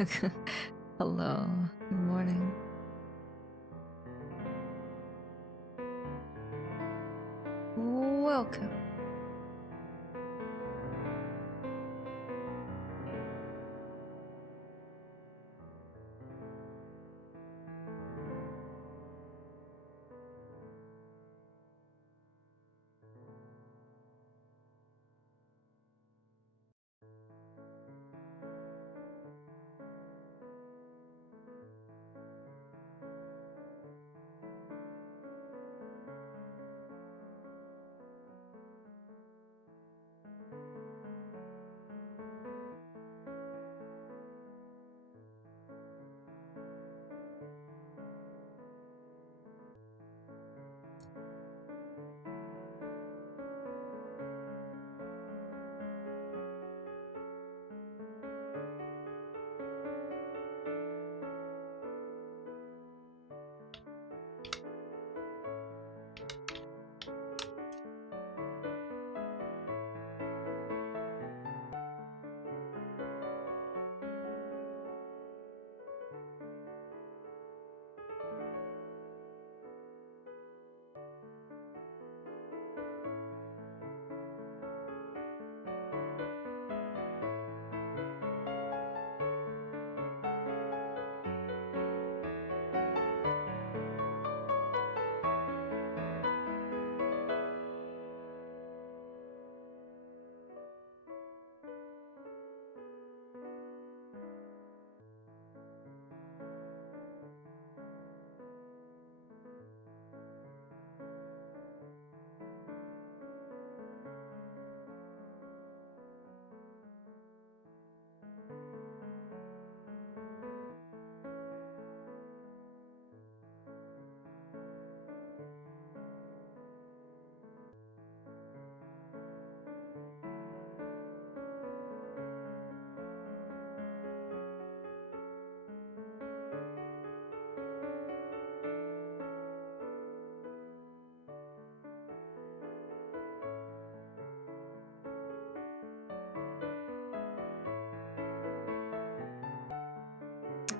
Hello, good morning. Welcome.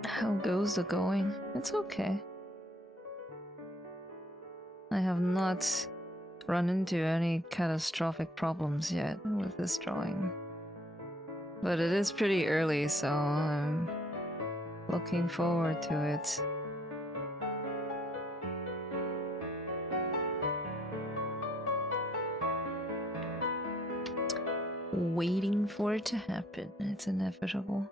How goes the going? It's okay. I have not run into any catastrophic problems yet with this drawing. But it is pretty early, so I'm looking forward to it. Waiting for it to happen. It's inevitable.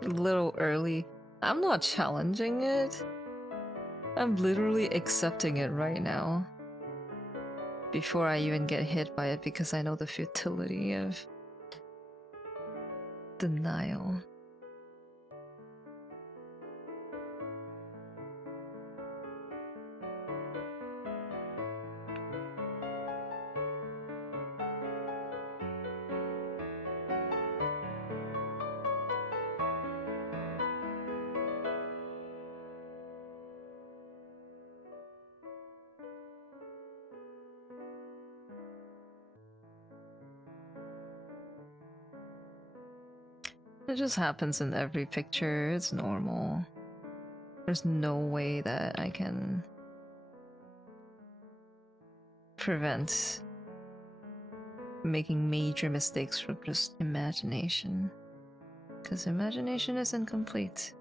A little early. I'm not challenging it. I'm literally accepting it right now. Before I even get hit by it, because I know the futility of denial. It just happens in every picture. It's normal. There's no way that I can prevent making major mistakes from just imagination. Because imagination is incomplete.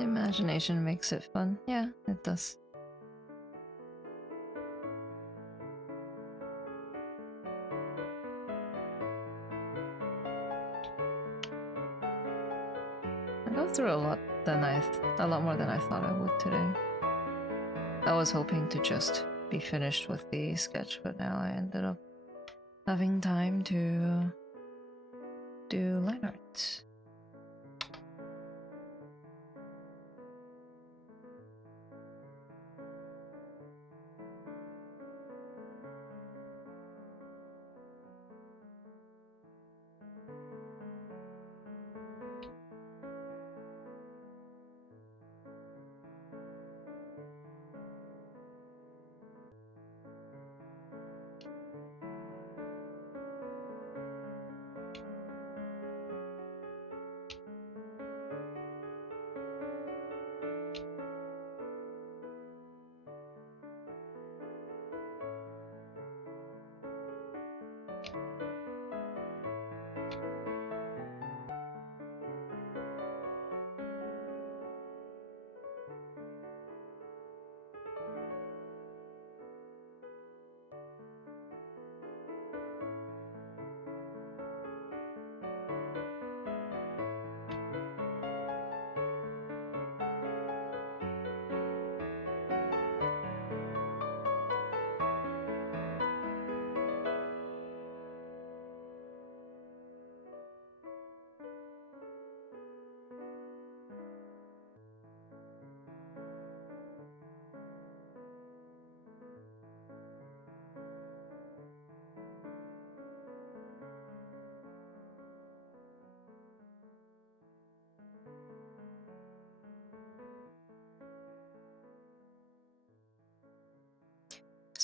Imagination makes it fun. Yeah, it does. I go through a lot more than I thought I would today. I was hoping to just be finished with the sketch, but now I ended up having time to do line art.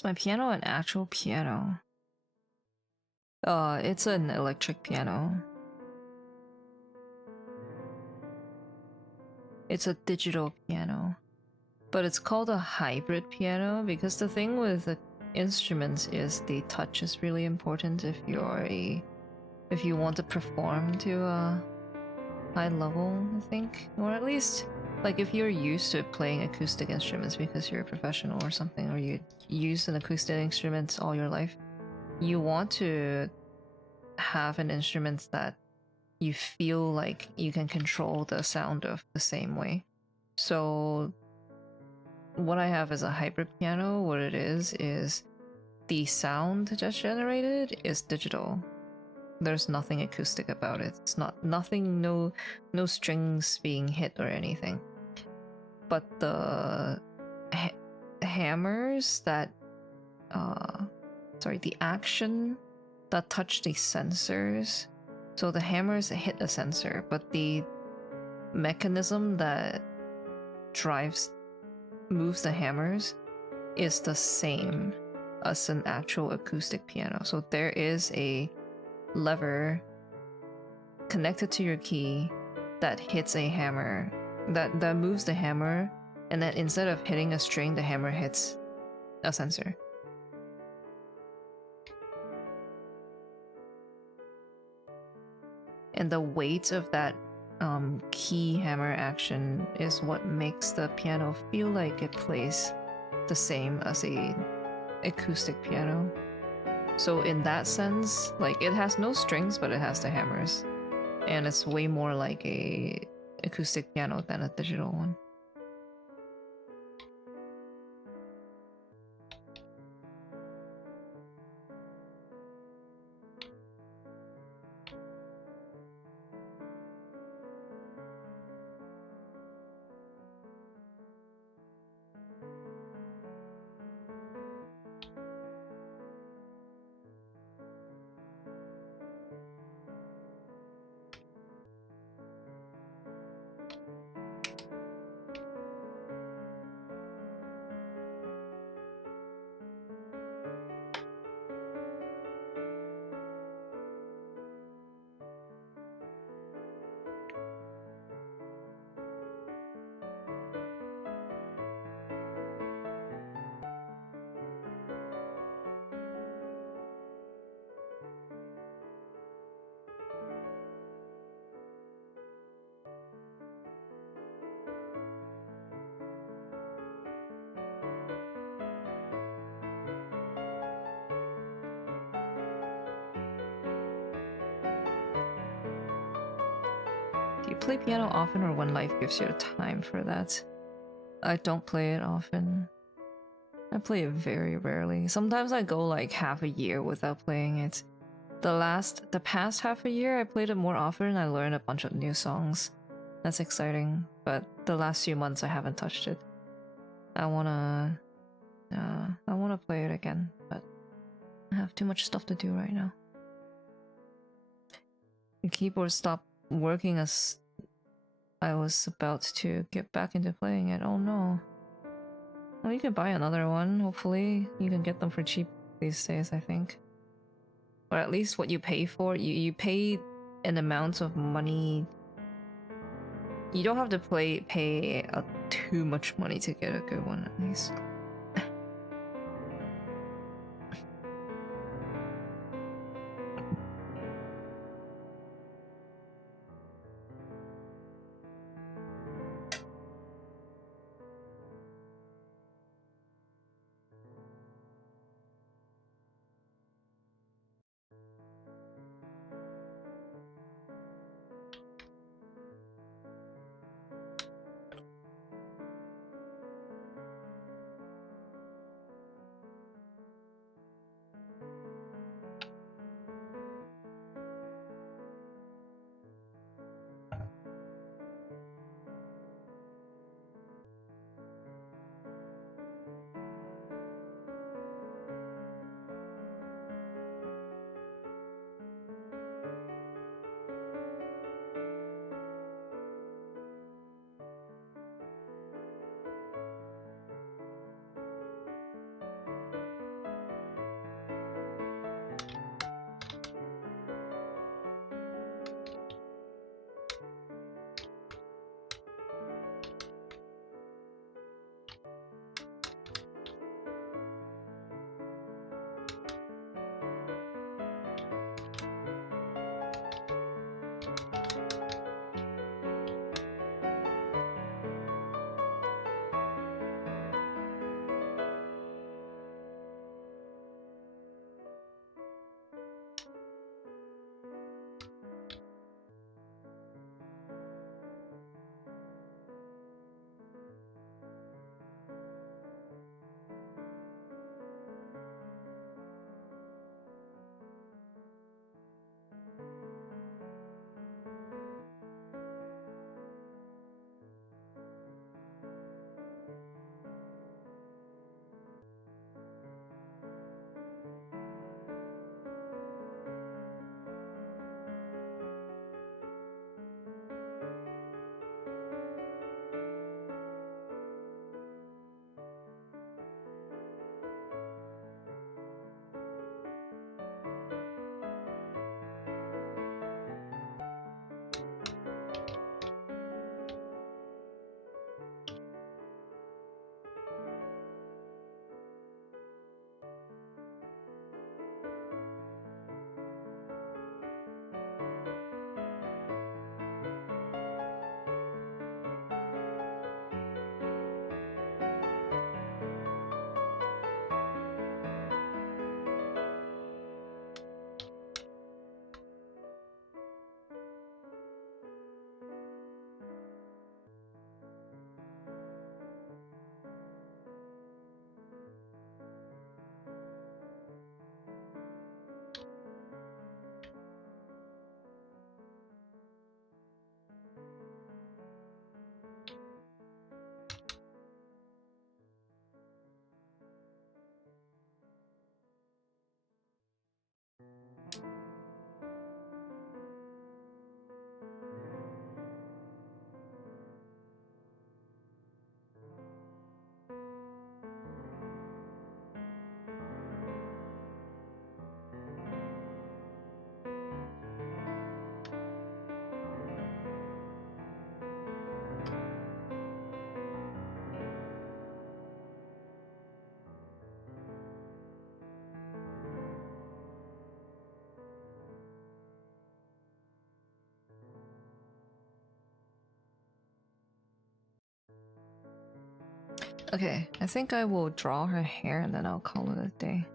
Is my piano an actual piano? It's an electric piano. It's a digital piano. But it's called a hybrid piano because the thing with the instruments is the touch is really important if you want to perform to a high level, I think. Or at least like if you're used to playing acoustic instruments because you're a professional or something, or you use an acoustic instrument all your life, you want to have an instrument that you feel like you can control the sound of the same way. So what I have is a hybrid piano. What it is the sound that's generated is digital. There's nothing acoustic about it. It's nothing, no strings being hit or anything. But the hammers that the action that touch the sensors. So the hammers hit the sensor, but the mechanism that moves the hammers is the same as an actual acoustic piano. So there is a lever connected to your key that hits a hammer, that moves the hammer, and then instead of hitting a string, the hammer hits a sensor. And the weight of that key hammer action is what makes the piano feel like it plays the same as a acoustic piano. So in that sense, like, it has no strings, but it has the hammers, and it's way more like a acoustic piano than a digital one. Do you play piano often, or when life gives you time for that? I don't play it often. I play it very rarely. Sometimes I go like half a year without playing it. The past half a year I played it more often and I learned a bunch of new songs. That's exciting, but the last few months I haven't touched it. I wanna play it again, but I have too much stuff to do right now. The keyboard stopped working as I was about to get back into playing it. Oh no. Well, you can buy another one, hopefully. You can get them for cheap these days, I think. Or at least what you pay for. You pay an amount of money. You don't have to pay too much money to get a good one, at least. Okay, I think I will draw her hair and then I'll call it a day.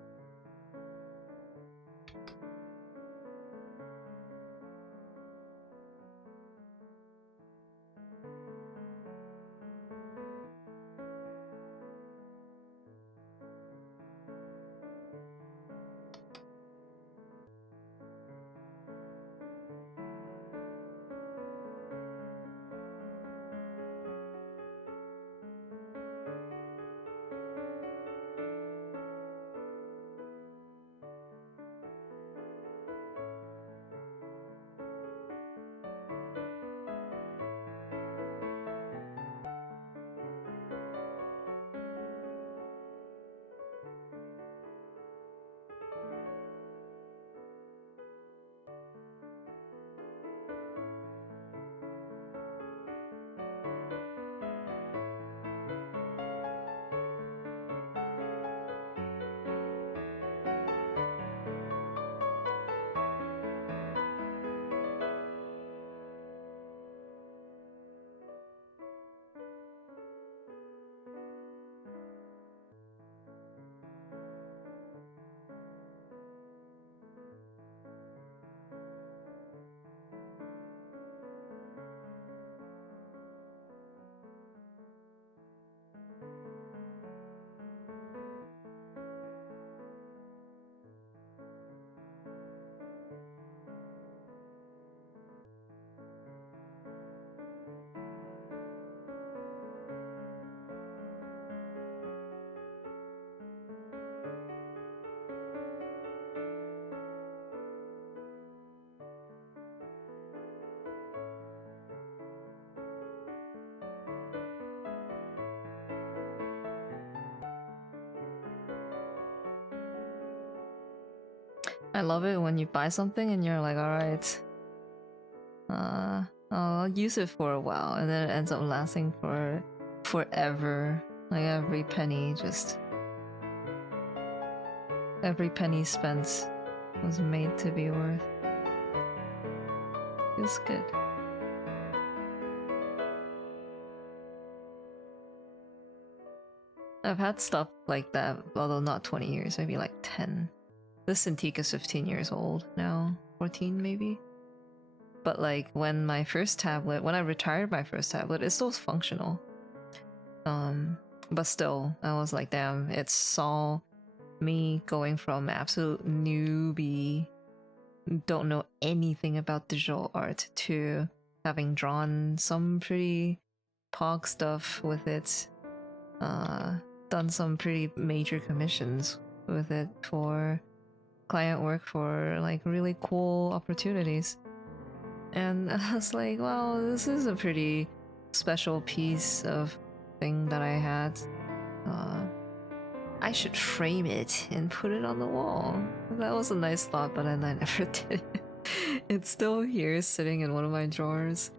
I love it when you buy something and you're like, alright, I'll use it for a while, and then it ends up lasting for forever. Like every penny spent was made to be worth. Feels good. I've had stuff like that, although not 20 years, maybe like 10. This Cintiq is 15 years old now, 14 maybe. But like when I retired my first tablet, it's still functional. But still, I was like, damn, it saw me going from absolute newbie, don't know anything about digital art, to having drawn some pretty pog stuff with it, done some pretty major commissions with it for client work for like really cool opportunities. And I was like, well, this is a pretty special piece of thing that I had. I should frame it and put it on the wall. That was a nice thought, but then I never did it. It's still here sitting in one of my drawers.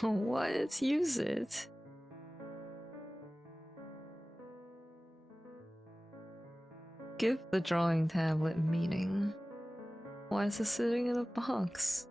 What? Use it. give the drawing tablet meaning? Why is it sitting in a box?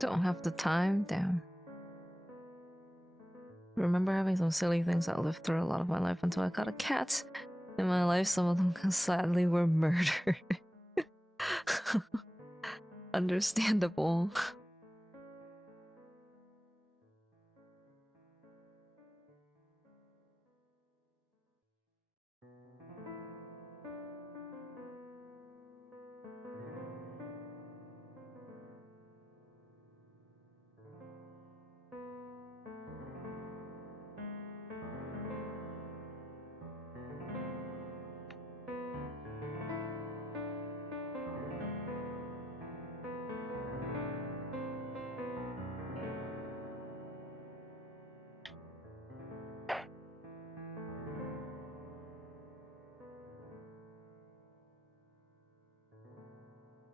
Don't have the time? Damn. Remember having some silly things that lived through a lot of my life until I got a cat. In my life, some of them sadly were murdered. Understandable.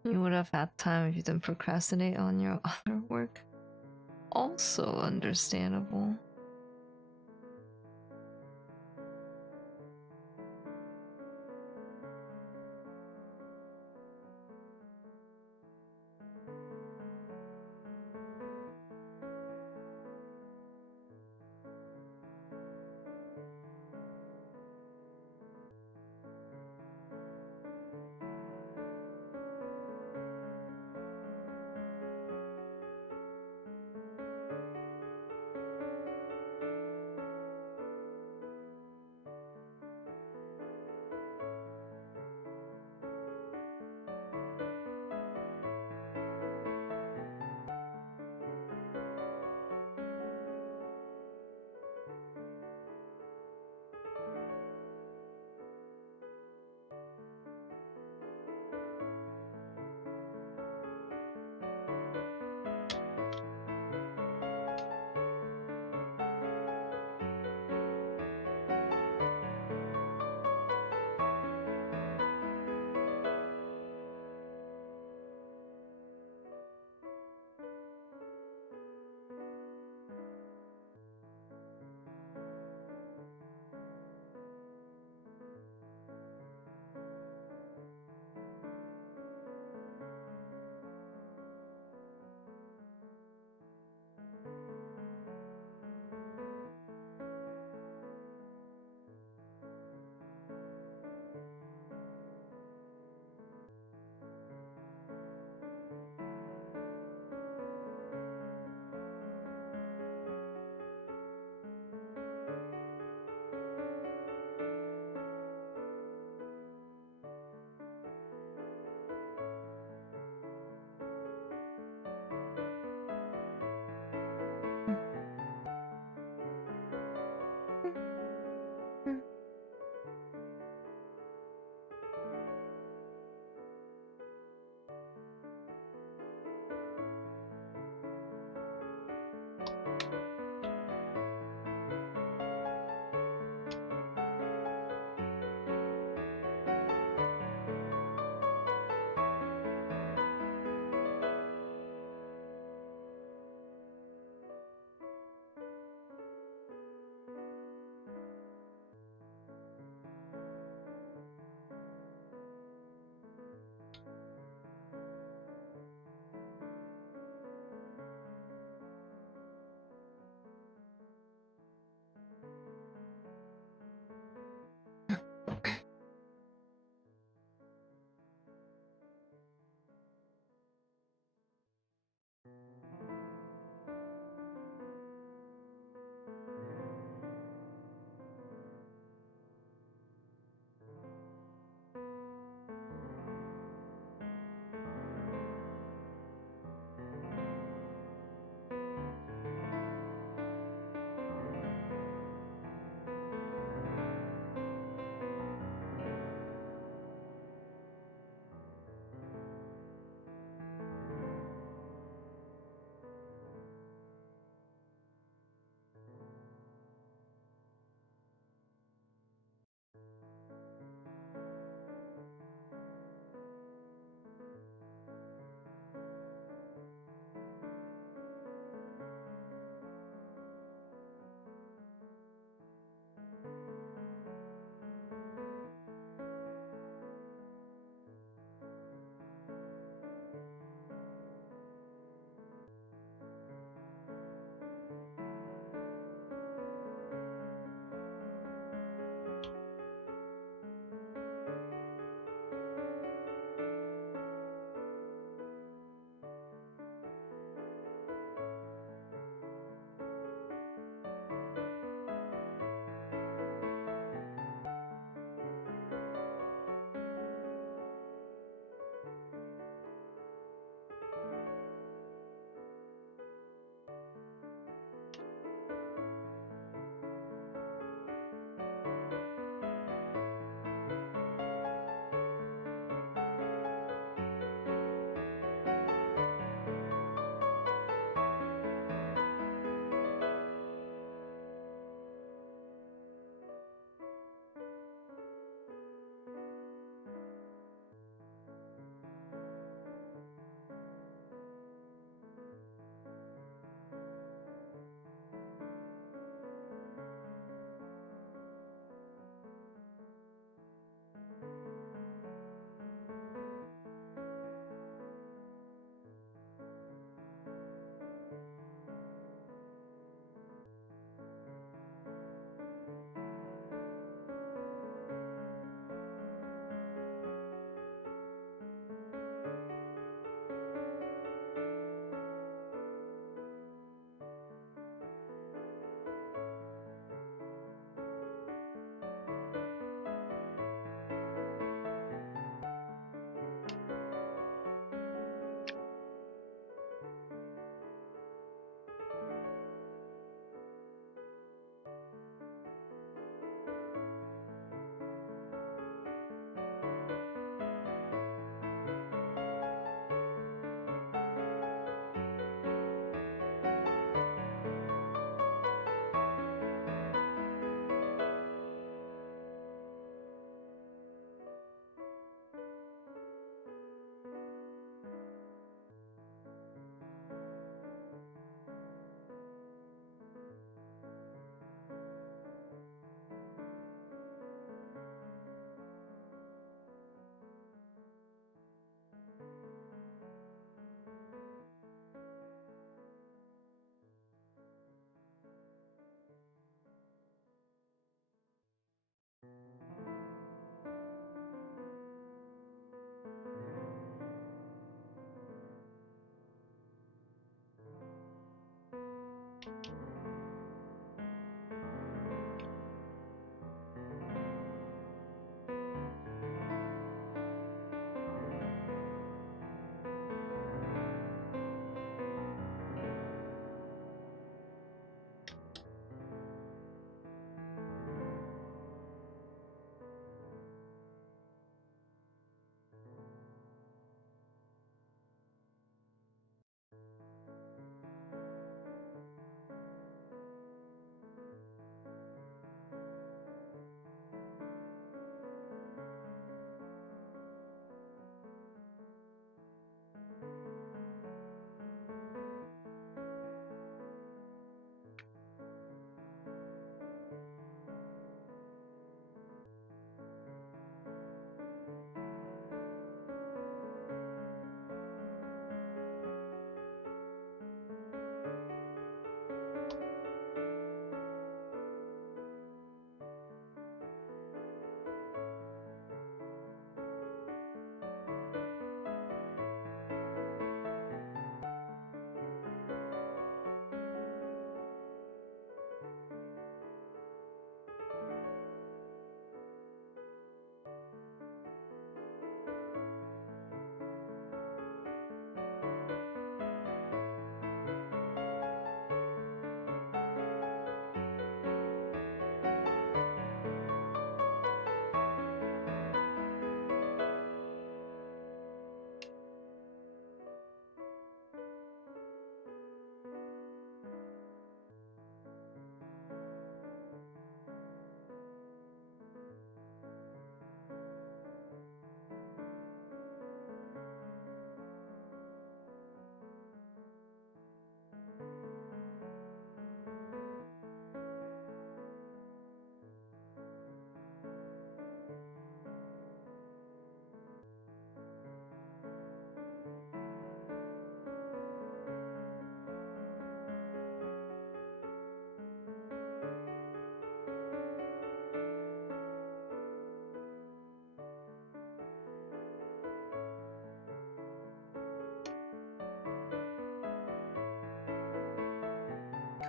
You would have had time if you didn't procrastinate on your other work. Also understandable.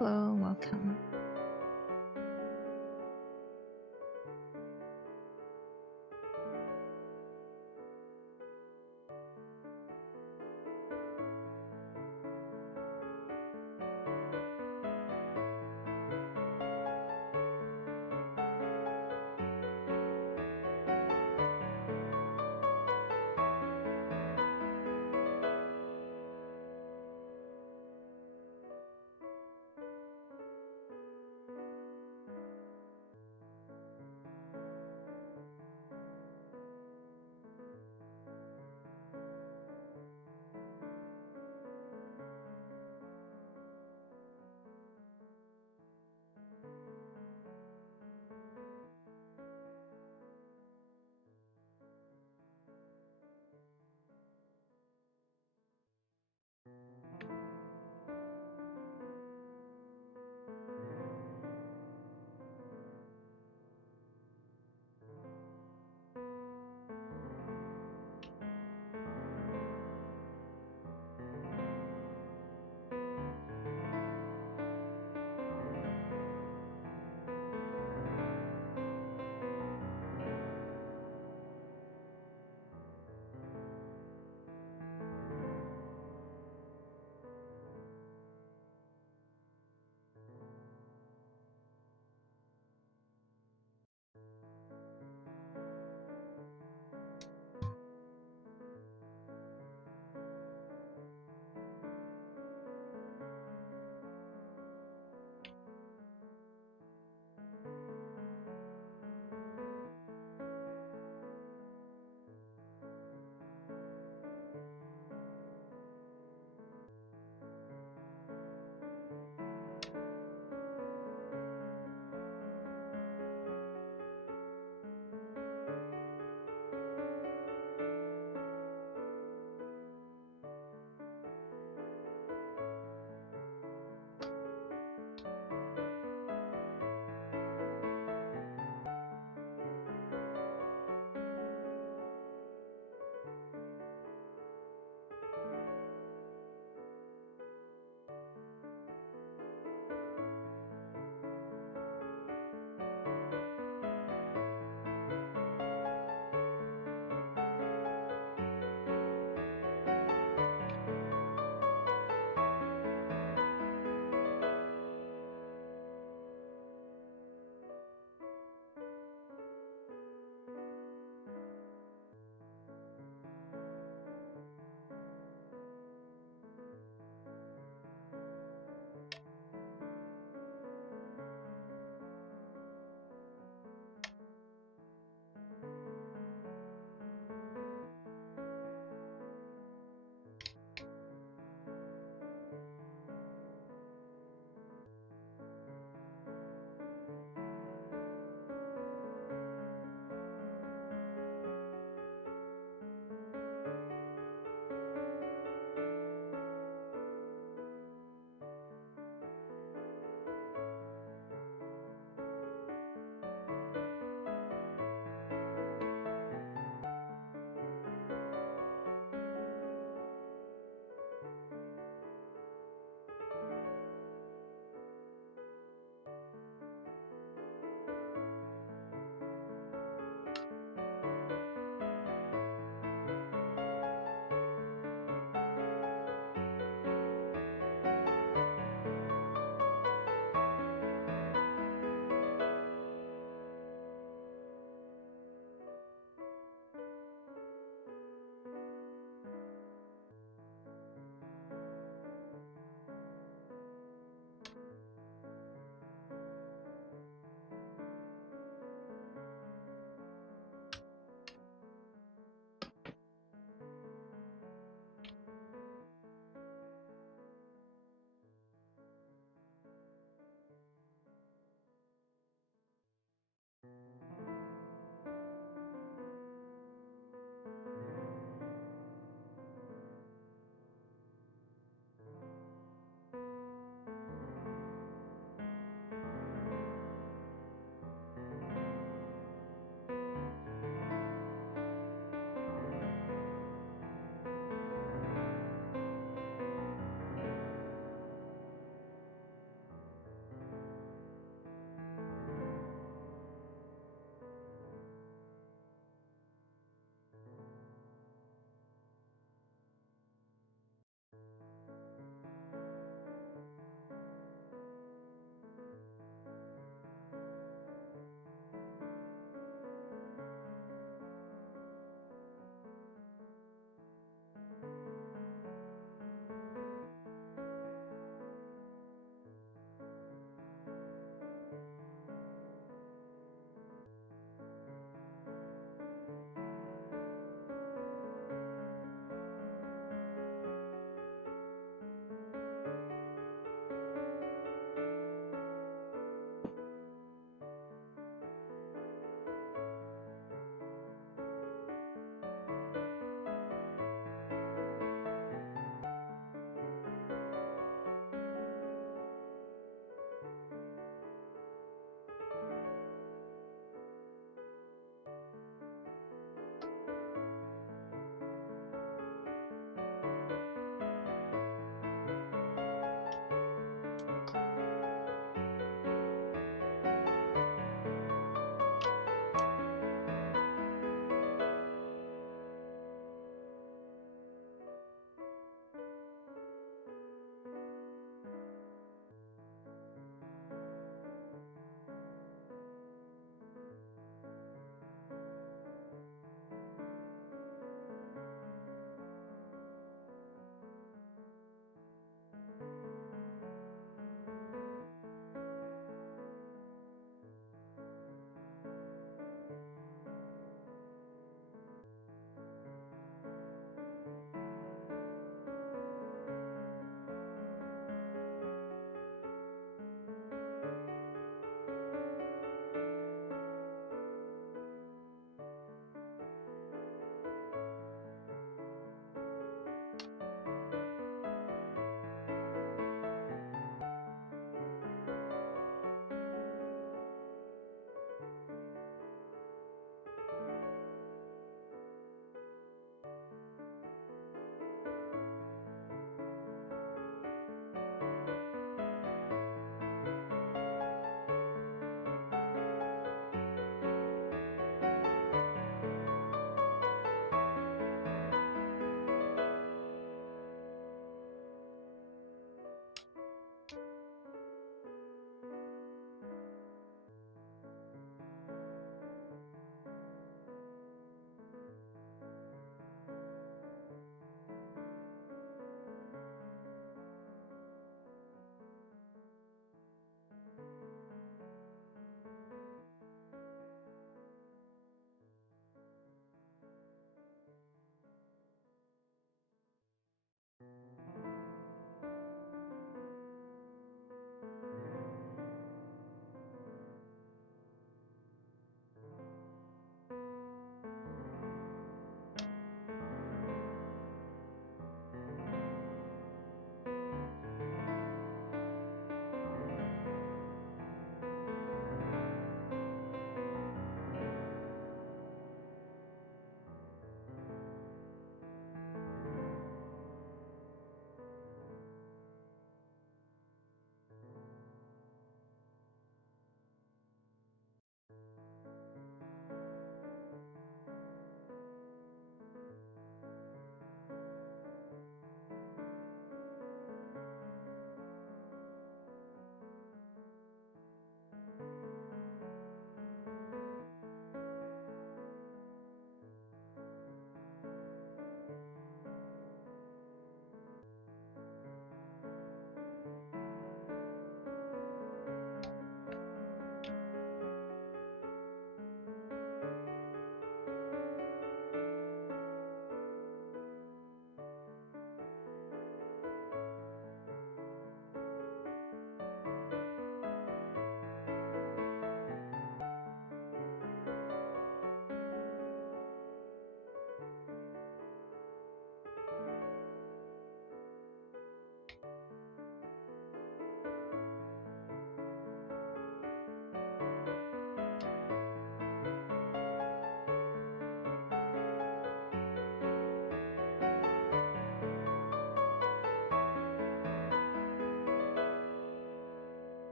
Hello, welcome.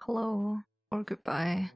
hello or goodbye.